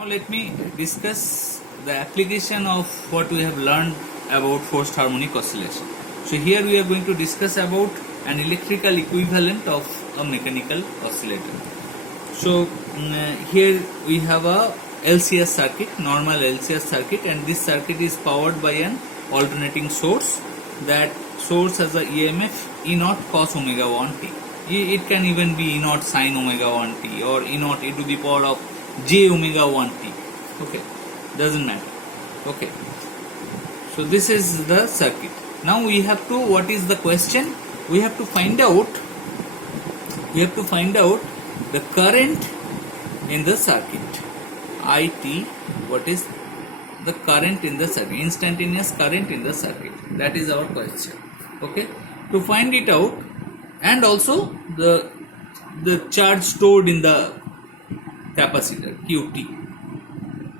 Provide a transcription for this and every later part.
Now let me discuss the application of what we have learned about forced harmonic oscillation. So here we are going to discuss about an electrical equivalent of a mechanical oscillator. So here we have a LCS circuit, normal LCS circuit, and this circuit is powered by an alternating source. That source has a EMF E naught cos omega 1t. It can even be E naught sin omega 1t or E naught e to the power of j omega 1t. Okay, doesn't matter. Okay, so this is the circuit. Now we have to, what is the question? We have to find out the current in the circuit. IT, what is the current in the circuit, instantaneous current in the circuit. That is our question. Okay, to find it out, and also the charge stored in the capacitor QT.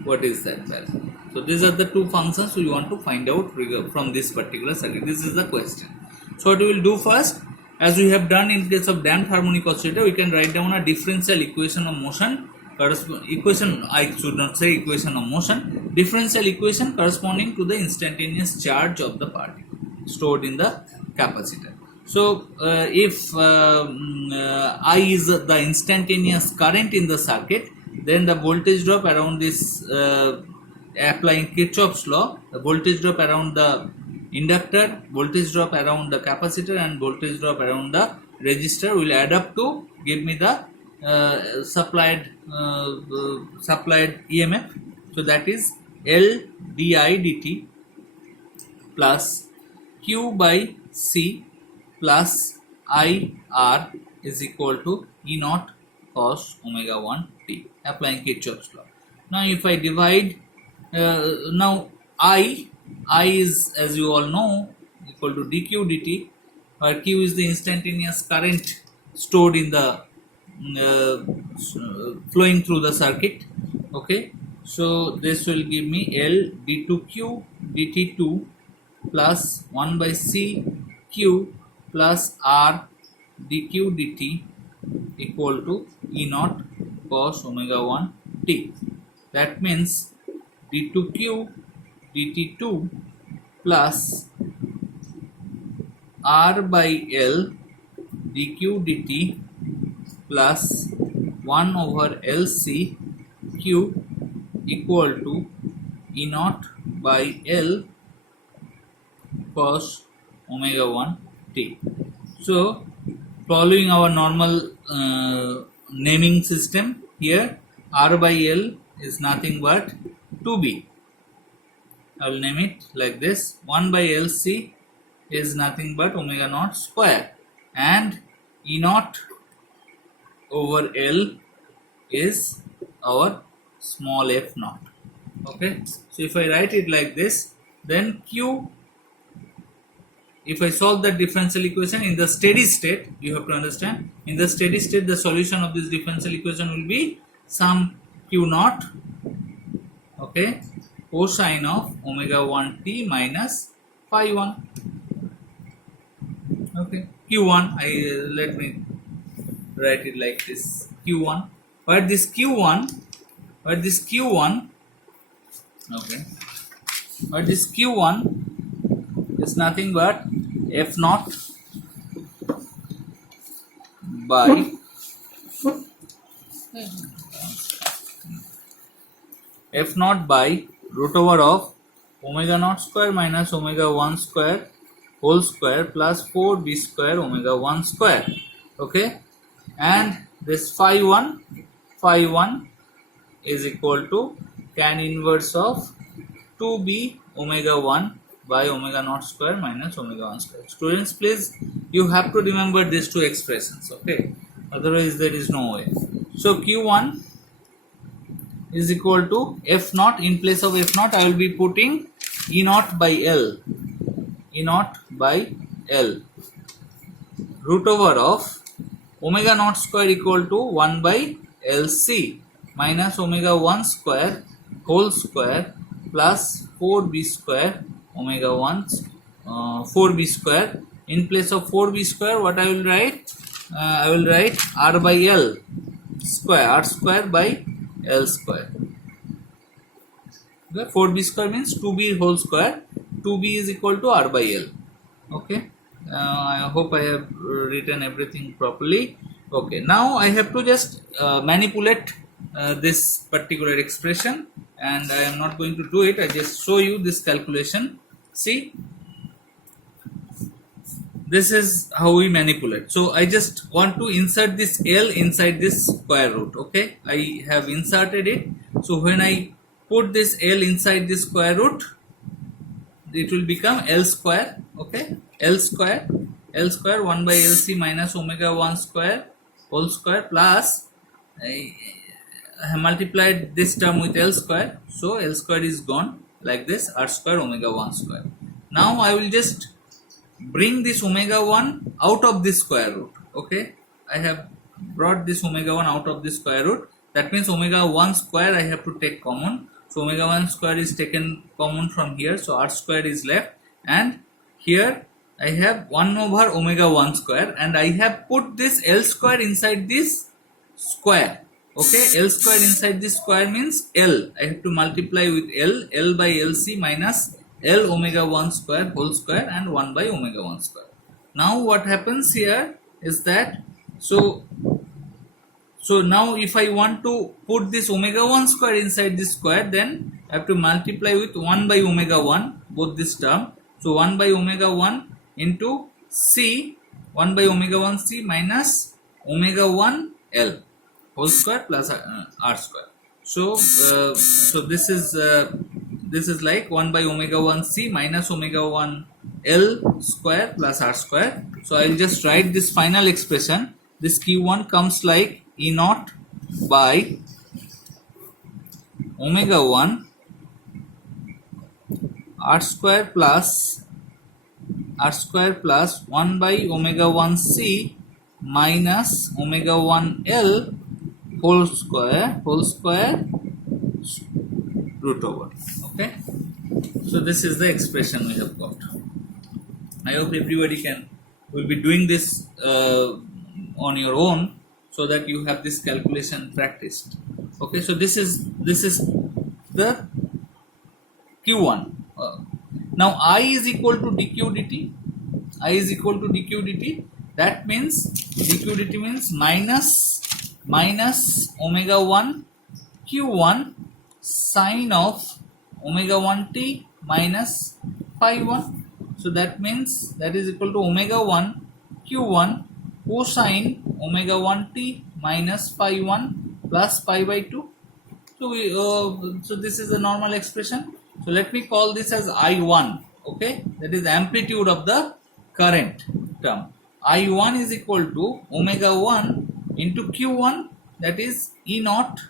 What is that value? So these are the two functions we want to find out from this particular circuit. This is the question. So what we will do first, as we have done in case of damped harmonic oscillator, we can write down a differential equation of motion. Equation of motion. Differential equation corresponding to the instantaneous charge of the particle stored in the capacitor. So if I is the instantaneous current in the circuit, then the voltage drop around this, applying Kirchhoff's law, the voltage drop around the inductor, voltage drop around the capacitor, and voltage drop around the resistor will add up to give me the supplied EMF. So that is L di dt plus Q by C plus IR is equal to E naught cos omega 1 t, applying Kirchhoff's law. Now if I divide, now I is, as you all know, equal to dq dt, where Q is the instantaneous current stored in the flowing through the circuit. Okay, so this will give me L d2q dt2 plus 1 by C q plus R dq dt equal to E naught cos omega 1 t. That means d2q dt2 plus R by L dq dt plus 1 over LC q equal to E naught by L cos omega 1 t. So following our normal naming system, here R by L is nothing but 2B. I will name it like this. 1 by LC is nothing but omega naught square, and E naught over L is our small f naught. Okay, so if I write it like this, then Q, if I solve the differential equation in the steady state, you have to understand, in the steady state the solution of this differential equation will be some Q naught, okay, cosine of omega 1 t minus phi 1. Okay, Q1, let me write it like this, Q1, where this Q1, okay, where this Q1 is nothing but f naught by root over of omega naught square minus omega 1 square whole square plus 4b square omega 1 square. Okay, and this phi 1 is equal to tan inverse of 2b omega 1 by omega naught square minus omega 1 square. Students, please, you have to remember these two expressions. Okay, otherwise there is no way. So Q1 is equal to f naught. In place of f naught I will be putting E naught by L, root over of omega naught square equal to 1 by LC minus omega 1 square whole square plus 4b square omega 1 4b square. In place of 4b square, what I will write? I will write R by L square, R square by L square. Okay, 4b square means 2b whole square. 2b is equal to r by L. Okay, I hope I have written everything properly. Okay, now I have to just manipulate this particular expression, and I am not going to do it. I just show you this calculation. See, this is how we manipulate. So I just want to insert this L inside this square root. Okay, I have inserted it. So when I put this L inside this square root, it will become L square. Okay, L square 1 by LC minus omega 1 square whole square plus I have multiplied this term with L square, so L square is gone, like this, r square omega 1 square. Now I will just bring this omega 1 out of this square root. Okay, I have brought this omega 1 out of this square root. That means omega 1 square I have to take common. So omega 1 square is taken common from here, so r square is left, and here I have 1 over omega 1 square, and I have put this L square inside this square. Okay, L square inside this square means L. I have to multiply with L by LC minus L omega 1 square whole square and 1 by omega 1 square. Now what happens here is that, so now if I want to put this omega 1 square inside this square, then I have to multiply with 1 by omega 1, both this term. So 1 by omega 1 into C, 1 by omega 1 C minus omega 1 L whole square plus r square. So this is like 1 by omega 1 C minus omega 1 L square plus r square. So I will just write this final expression. This Q1 comes like E naught by omega 1 r square plus 1 by omega 1 C minus omega 1 L whole square root over. Okay, so this is the expression we have got. I hope everybody will be doing this on your own, so that you have this calculation practiced. Okay, so this is the Q1. Now I is equal to dq dt. I is equal to dq dt. That means dq dt means minus omega 1 Q1 sine of omega 1 t minus phi 1. So that means that is equal to omega 1 Q1 cosine omega 1 t minus phi 1 plus pi by 2. So this is a normal expression. So let me call this as I1. Okay, that is amplitude of the current term. I1 is equal to omega 1 into Q1, that is E naught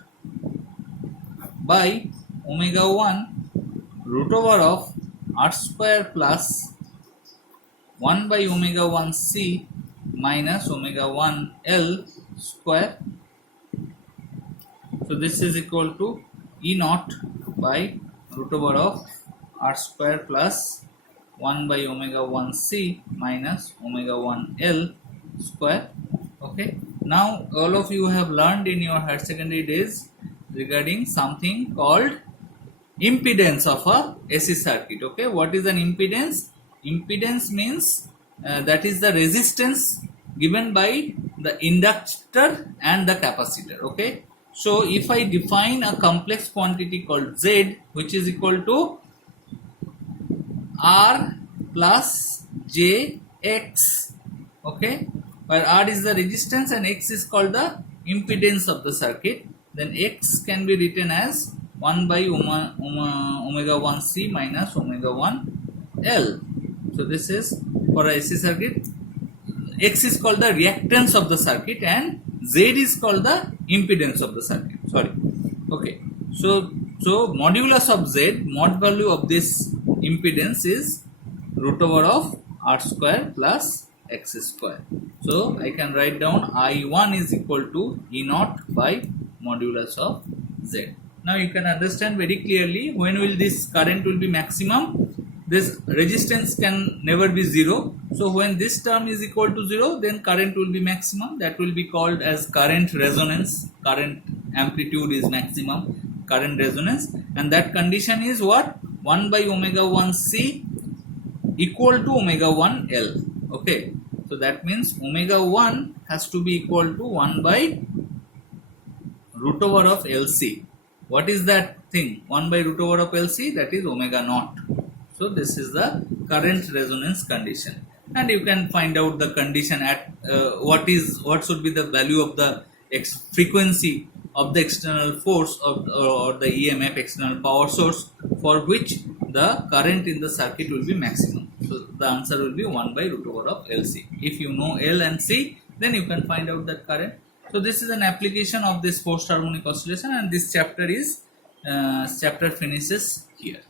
by omega 1 root over of r square plus 1 by omega 1 C minus omega 1 L square. So this is equal to E naught by root over of r square plus 1 by omega 1 C minus omega 1 L square. Okay, now all of you have learned in your higher secondary days regarding something called impedance of a AC circuit. Okay, what is an impedance? Impedance means that is the resistance given by the inductor and the capacitor. Okay, so if I define a complex quantity called Z, which is equal to R plus JX, okay, where R is the resistance and X is called the impedance of the circuit, then X can be written as 1 by omega 1 C minus omega 1 L. So this is for a AC circuit. X is called the reactance of the circuit and Z is called the impedance of the circuit. Sorry. Okay. So modulus of Z, mod value of this impedance is root over of r square plus x square. So I can write down I1 is equal to E naught by modulus of Z. Now you can understand very clearly when will this current will be maximum. This resistance can never be 0. So when this term is equal to 0, then current will be maximum. That will be called as current resonance. Current amplitude is maximum. current resonance, and that condition is what? 1 by omega 1 C equal to omega 1 L. Okay, so that means omega 1 has to be equal to 1 by root over of LC. What is that thing? 1 by root over of LC, that is omega naught. So this is the current resonance condition, and you can find out the condition at what should be the value of the frequency of the external force or the EMF, external power source, for which the current in the circuit will be maximum. So the answer will be 1 by root over of LC. If you know L and C, then you can find out that current. So this is an application of this forced harmonic oscillation, and this chapter finishes here.